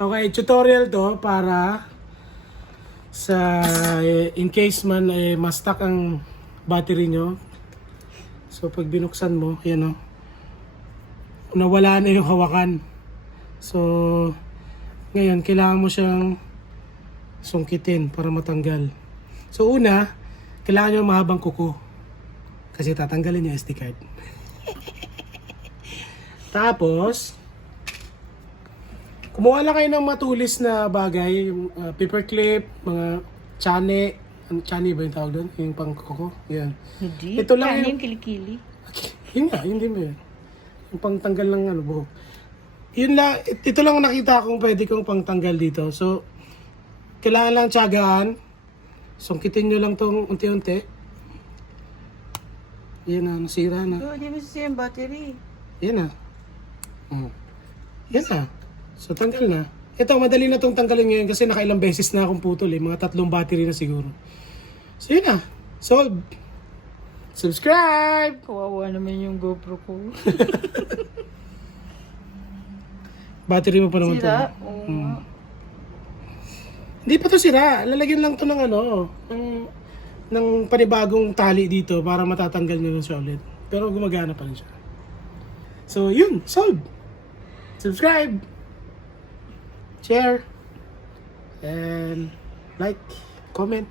Okay, tutorial to para sa in case man ma-stuck ang battery nyo. So pag binuksan mo, yan o. Nawala na yung hawakan. So ngayon, kailangan mo siyang sungkitin para matanggal. So una, kailangan nyo mahabang kuko. Kasi tatanggalin yung SD card. Tapos, kumuha lang kayo ng matulis na bagay, paperclip, mga tsane. Ano, tsane ba yung tawag doon? Yung pang kuko. Yan. Hindi. Ito lang Yan yung... yung kilikili. Yun nga, hindi mo yun. Yung pangtanggal ng ano, buhok. Yun lang, ito lang nakita kong pwede kong pangtanggal dito. So, kailangan lang tiyagaan. Sungkitin nyo lang tong unti-unti. Yan na, nasira na. Hindi mo sisiya yung battery. Yan na. Yan na. So, tanggal na. Ito, madali na itong tanggalin ngayon kasi nakailang beses na akong putol eh. Mga 3 battery na siguro. So, yun na. Solved. Subscribe! Kawawa naman yung GoPro ko. Battery mo pa naman ito. Sira? Oo nga. Hindi pa to sira. Lalagyan lang to ng ano, ng panibagong tali dito para matatanggal nyo siya ulit. Pero gumagana pa rin siya. So, yun. Solved. Subscribe. Share. And like. Comment.